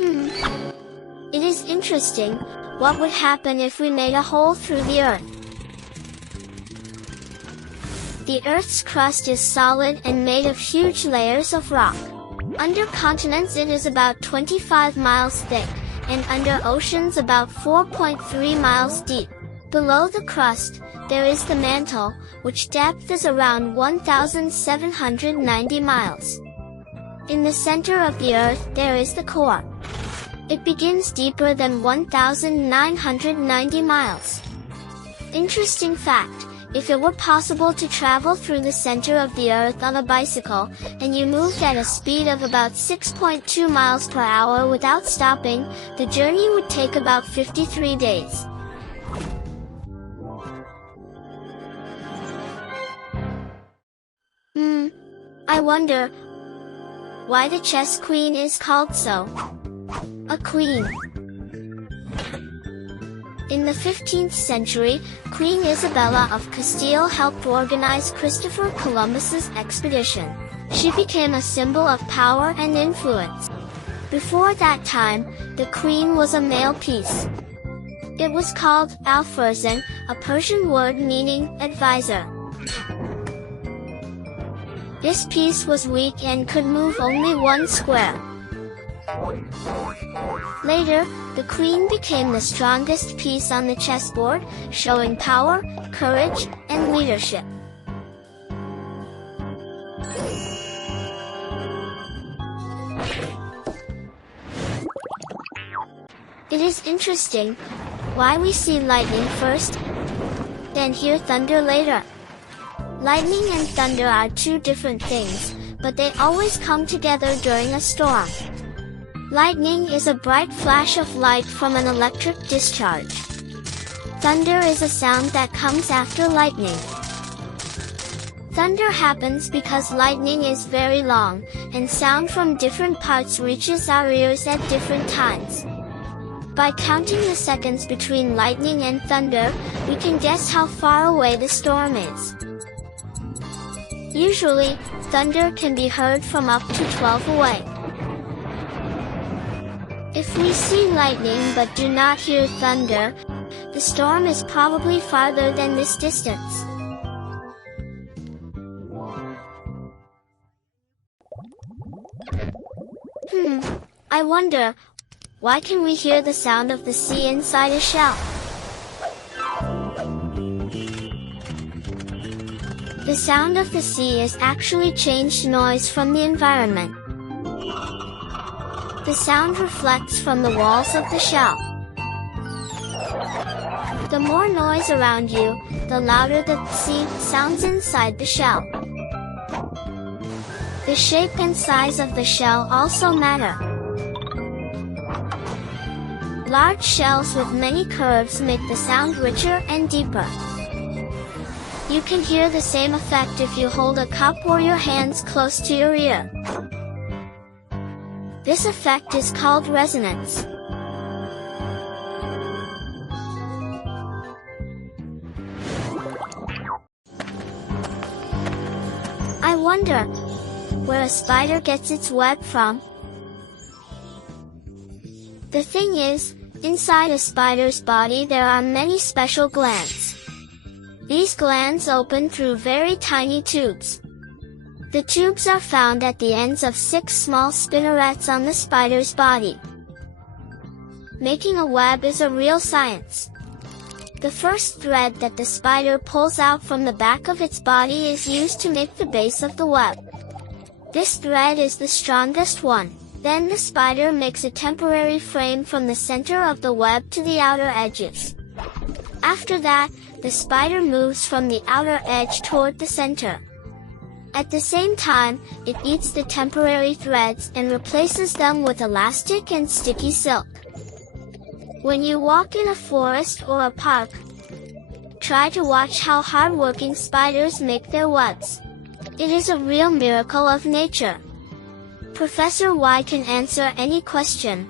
Hmm. It is interesting. What would happen if we made a hole through the Earth? The Earth's crust is solid and made of huge layers of rock. Under continents it is about 25 miles thick, and under oceans about 4.3 miles deep. Below the crust, there is the mantle, which depth is around 1,790 miles. In the center of the Earth there is the core. It begins deeper than 1,990 miles. Interesting fact, if it were possible to travel through the center of the Earth on a bicycle, and you moved at a speed of about 6.2 miles per hour without stopping, the journey would take about 53 days. I wonder why the chess queen is called so. A queen. In the 15th century, Queen Isabella of Castile helped organize Christopher Columbus's expedition. She became a symbol of power and influence. Before that time, the queen was a male piece. It was called alfurzan, a Persian word meaning advisor. This piece was weak and could move only one square. Later, the queen became the strongest piece on the chessboard, showing power, courage, and leadership. It is interesting why we see lightning first, then hear thunder later. Lightning and thunder are two different things, but they always come together during a storm. Lightning is a bright flash of light from an electric discharge. Thunder is a sound that comes after lightning. Thunder happens because lightning is very long, and sound from different parts reaches our ears at different times. By counting the seconds between lightning and thunder, we can guess how far away the storm is. Usually, thunder can be heard from up to 12 away. If we see lightning but do not hear thunder, the storm is probably farther than this distance. I wonder, why can we hear the sound of the sea inside a shell? The sound of the sea is actually changed noise from the environment. The sound reflects from the walls of the shell. The more noise around you, the louder the sea sounds inside the shell. The shape and size of the shell also matter. Large shells with many curves make the sound richer and deeper. You can hear the same effect if you hold a cup or your hands close to your ear. This effect is called resonance. I wonder where a spider gets its web from. The thing is, inside a spider's body there are many special glands. These glands open through very tiny tubes. The tubes are found at the ends of 6 small spinnerets on the spider's body. Making a web is a real science. The first thread that the spider pulls out from the back of its body is used to make the base of the web. This thread is the strongest one. Then the spider makes a temporary frame from the center of the web to the outer edges. After that, the spider moves from the outer edge toward the center. At the same time, it eats the temporary threads and replaces them with elastic and sticky silk. When you walk in a forest or a park, try to watch how hard-working spiders make their webs. It is a real miracle of nature. Professor Y can answer any question.